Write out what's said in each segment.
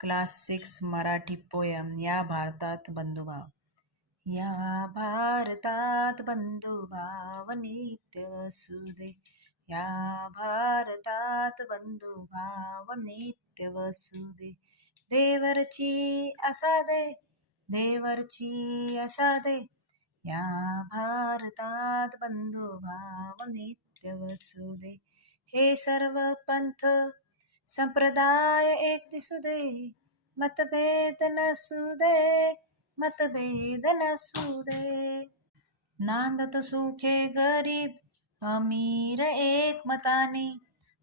Class 6 Marathi poem. या भारतात बंधुभाव. या भारतात बंधुभाव नित्य वसुदे. या भारतात बंधुभाव नित्य वसुदे. देवरची असा दे, देवरची असा दे. या भारतात बंधुभाव नित्य वसुदे. हे सर्व पंथ संप्रदाय एक दिसू दे, मतभेद नसू दे, मतभेद नसू दे. नांदत सुखे गरीब अमीर एक मताने,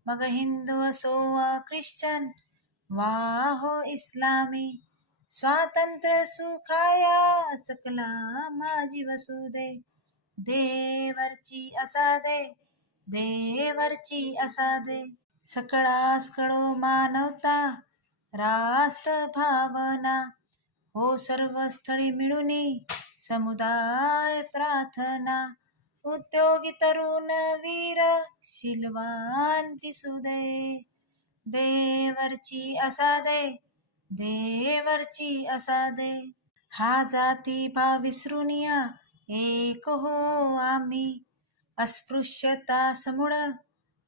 मग हिंदू असो वा ख्रिश्चन वा हो इस्लामी. स्वातंत्र्य सुखाया सकला माझी वसुदे. देवरची असा दे, देवरची असा दे. सकळास कळो मानवता राष्ट्र भावना, हो सर्व स्थळी मिळूनी समुदाय प्रार्थना. उद्योगी तरुण वीर शीलवान दिसू दे. देवरची असा दे, देवरची असा दे. हा जाती भाव विसरूनिया एक हो आम्ही, अस्पृश्यता समूळ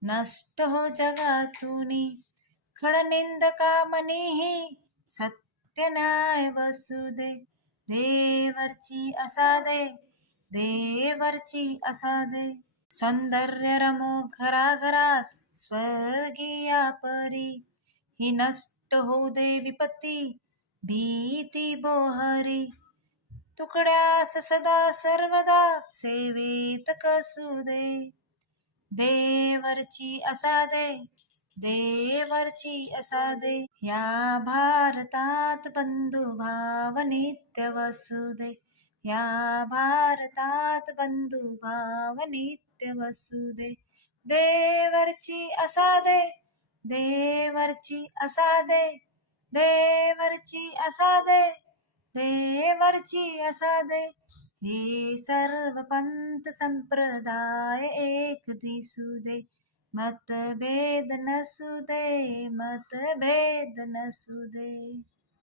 नष्ट हो जगातूनी. खडनिंदका मनीही सत्य न्याय वसुदे. देवरची असा दे, देवरची असा दे. सौंदर्य रमो घराघरात स्वर्गीया परी, ही नष्ट होऊ दे विपत्ती भीती बोहरी. तुकड्यास सदा सर्वदा सेवेत कसू दे. देवरची असा दे, देवरची असा दे. या भारतात बंधुभाव नित्य वसुदे. या भारतात बंधुभाव नित्य वसुदे. देवरची असा दे, देवरची असा दे, देवरची असा दे, देवरची असा दे. हे सर्व पंथ संप्रदाय एक दिसू दे, मतभेद नसू दे, मतभेद नसू दे.